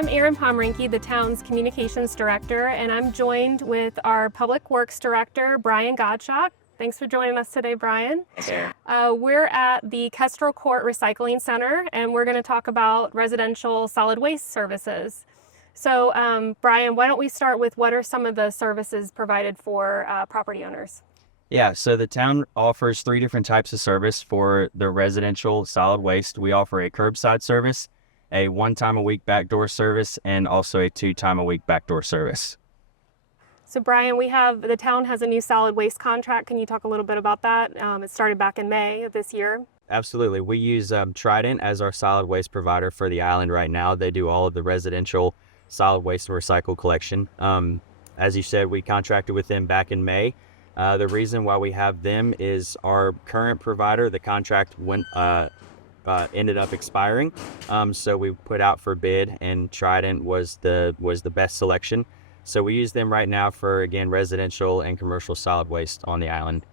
I'm Erin Pomrinke, the town's communications director, and I'm joined with our public works director, Brian Gottschalk. Thanks for joining us today, Brian. Sure. We're at the Kestrel Court Recycling Center, and we're going to talk about residential solid waste services. So, Brian, why don't we start with what are some of the services provided for property owners? Yeah, so the town offers 3 different types of service for the residential solid waste. We offer a curbside service, a 1-time-a-week backdoor service, and also a 2-time-a-week backdoor service. So Brian, the town has a new solid waste contract. Can you talk a little bit about that? It started back in May of this year. Absolutely. We use Trident as our solid waste provider for the island right now. They do all of the residential solid waste and recycle collection. As you said, we contracted with them back in May. The reason why we have them is our current provider, the contract ended up expiring. So we put out for bid, and Trident was the best selection. So we use them right now for, again, residential and commercial solid waste on the island.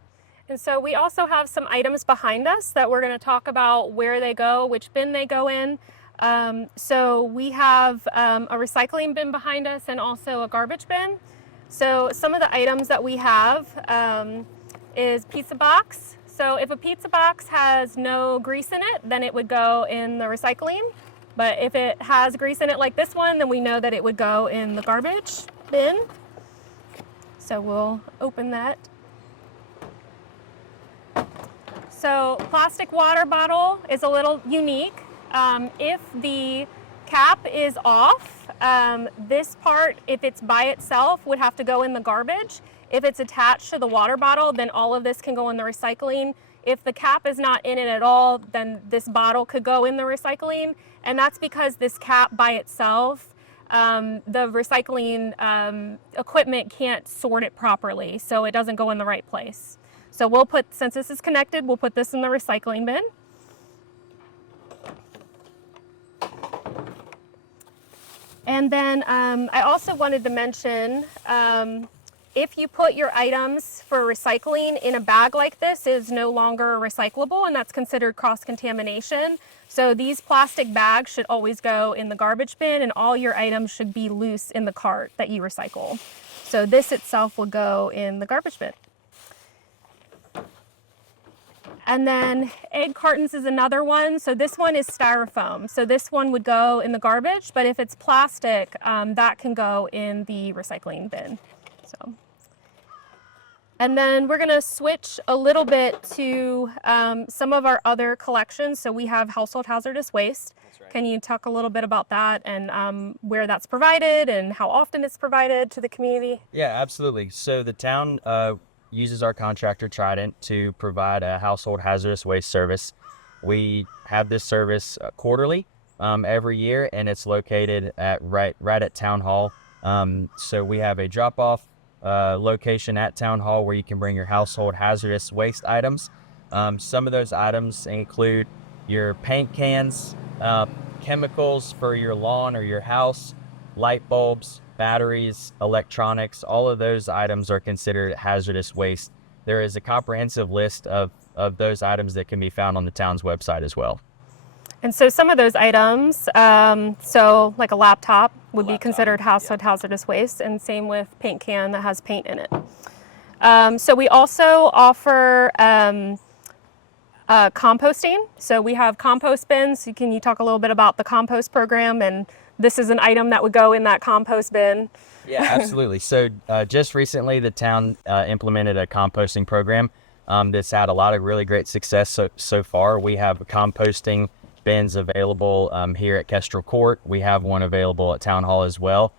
And so we also have some items behind us that we're going to talk about where they go, which bin they go in. So we have a recycling bin behind us and also a garbage bin. So some of the items that we have is pizza box. So if a pizza box has no grease in it, then it would go in the recycling. But if it has grease in it like this one, then we know that it would go in the garbage bin. So we'll open that. So plastic water bottle is a little unique. If the cap is off, this part, if it's by itself, would have to go in the garbage. If it's attached to the water bottle, then all of this can go in the recycling. If the cap is not in it at all, then this bottle could go in the recycling. And that's because this cap by itself, the recycling equipment can't sort it properly, so it doesn't go in the right place. So since this is connected, we'll put this in the recycling bin. And then I also wanted to mention, if you put your items for recycling in a bag like this, it is no longer recyclable, and that's considered cross-contamination. So these plastic bags should always go in the garbage bin, and all your items should be loose in the cart that you recycle. So this itself will go in the garbage bin. And then egg cartons is another one. So this one is styrofoam. So this one would go in the garbage, but if it's plastic, that can go in the recycling bin. So. And then we're gonna switch a little bit to some of our other collections. So we have household hazardous waste. That's right. Can you talk a little bit about that and where that's provided and how often it's provided to the community? Yeah, absolutely. So the town uses our contractor Trident to provide a household hazardous waste service. We have this service quarterly every year, and it's located at right at Town Hall. So we have a drop-off location at Town Hall where you can bring your household hazardous waste items. Some of those items include your paint cans, chemicals for your lawn or your house, light bulbs, batteries, electronics. All of those items are considered hazardous waste. There is a comprehensive list of those items that can be found on the town's website as well. And so some of those items, so like a laptop would be considered household hazardous waste, and same with paint can that has paint in it. So we also offer composting. So we have compost bins. Can you talk a little bit about the compost program? And this is an item that would go in that compost bin. Yeah, absolutely. So just recently, the town implemented a composting program that's had a lot of really great success so far. We have composting bins available here at Kestrel Court. We have one available at Town Hall as well.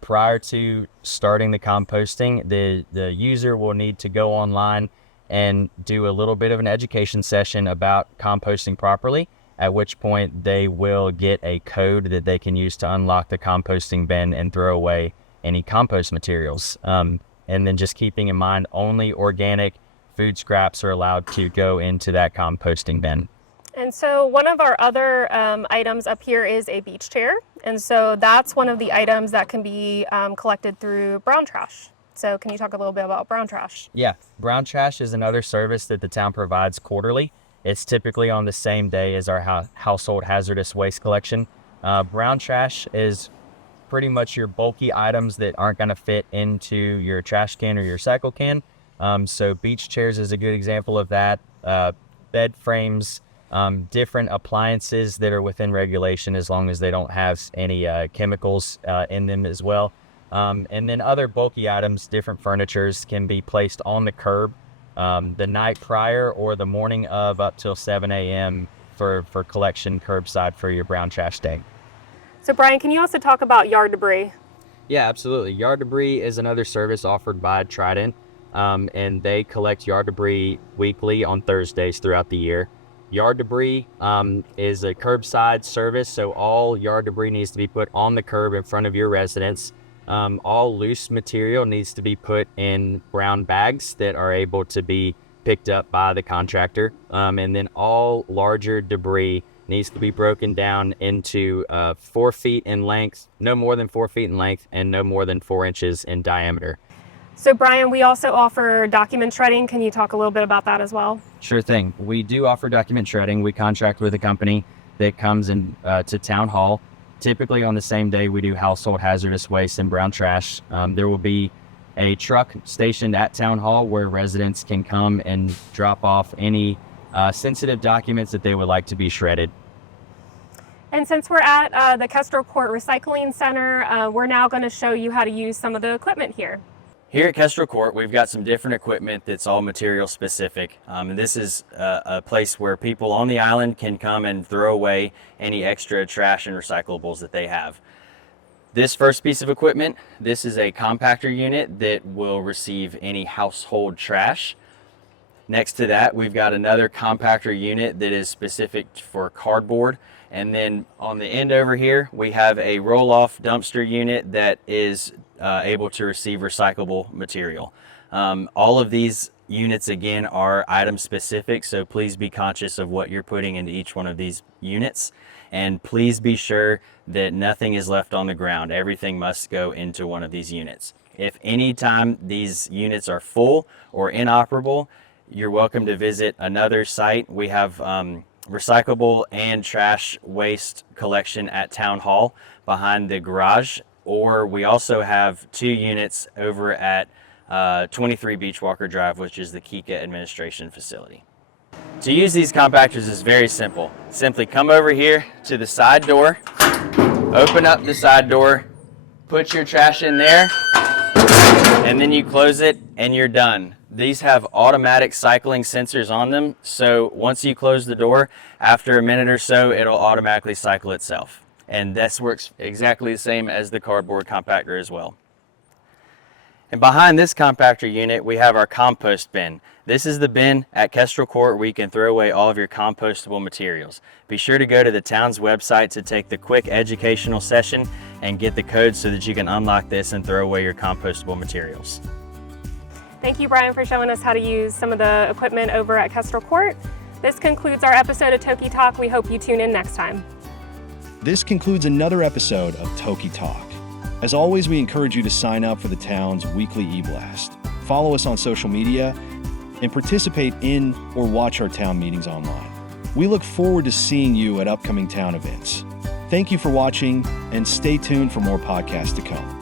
Prior to starting the composting, the user will need to go online and do a little bit of an education session about composting properly, at which point they will get a code that they can use to unlock the composting bin and throw away any compost materials. And then just keeping in mind, only organic food scraps are allowed to go into that composting bin. And so one of our other items up here is a beach chair. And so that's one of the items that can be collected through brown trash. So can you talk a little bit about brown trash? Yeah, brown trash is another service that the town provides quarterly. It's typically on the same day as our household hazardous waste collection. Brown trash is pretty much your bulky items that aren't going to fit into your trash can or your recycle can. So beach chairs is a good example of that. Bed frames, different appliances that are within regulation as long as they don't have any chemicals in them as well. And then other bulky items, different furnitures can be placed on the curb the night prior or the morning of up till 7 a.m. for collection curbside for your brown trash day. So Brian, can you also talk about yard debris? Yeah, absolutely. Yard debris is another service offered by Trident, and they collect yard debris weekly on Thursdays throughout the year. Yard debris is a curbside service, so all yard debris needs to be put on the curb in front of your residence. All loose material needs to be put in brown bags that are able to be picked up by the contractor. And then all larger debris needs to be broken down into 4 feet in length, no more than 4 feet in length, and no more than 4 inches in diameter. So Brian, we also offer document shredding. Can you talk a little bit about that as well? Sure thing. We do offer document shredding. We contract with a company that comes in to town hall. Typically on the same day we do household hazardous waste and brown trash. There will be a truck stationed at town hall where residents can come and drop off any sensitive documents that they would like to be shredded. And since we're at the Kestrel Court Recycling Center, we're now going to show you how to use some of the equipment here. Here at Kestrel Court, we've got some different equipment that's all material specific. And this is a place where people on the island can come and throw away any extra trash and recyclables that they have. This first piece of equipment, this is a compactor unit that will receive any household trash. Next to that, we've got another compactor unit that is specific for cardboard. And then on the end over here, we have a roll-off dumpster unit that is able to receive recyclable material. All of these units, again, are item specific, so please be conscious of what you're putting into each one of these units. And please be sure that nothing is left on the ground. Everything must go into one of these units. If any time these units are full or inoperable, you're welcome to visit another site. We have recyclable and trash waste collection at Town Hall behind the garage, or we also have 2 units over at 23 Beachwalker Drive, which is the Kika administration facility. To use these compactors is very simple. Simply come over here to the side door, open up the side door, put your trash in there, and then you close it and you're done. These have automatic cycling sensors on them, so once you close the door, after a minute or so, it'll automatically cycle itself. And this works exactly the same as the cardboard compactor as well. And behind this compactor unit, we have our compost bin. This is the bin at Kestrel Court where you can throw away all of your compostable materials. Be sure to go to the town's website to take the quick educational session and get the code so that you can unlock this and throw away your compostable materials. Thank you, Brian, for showing us how to use some of the equipment over at Kestrel Court. This concludes our episode of TOKI Talk. We hope you tune in next time. This concludes another episode of TOKI Talk. As always, we encourage you to sign up for the town's weekly e-blast. Follow us on social media and participate in or watch our town meetings online. We look forward to seeing you at upcoming town events. Thank you for watching and stay tuned for more podcasts to come.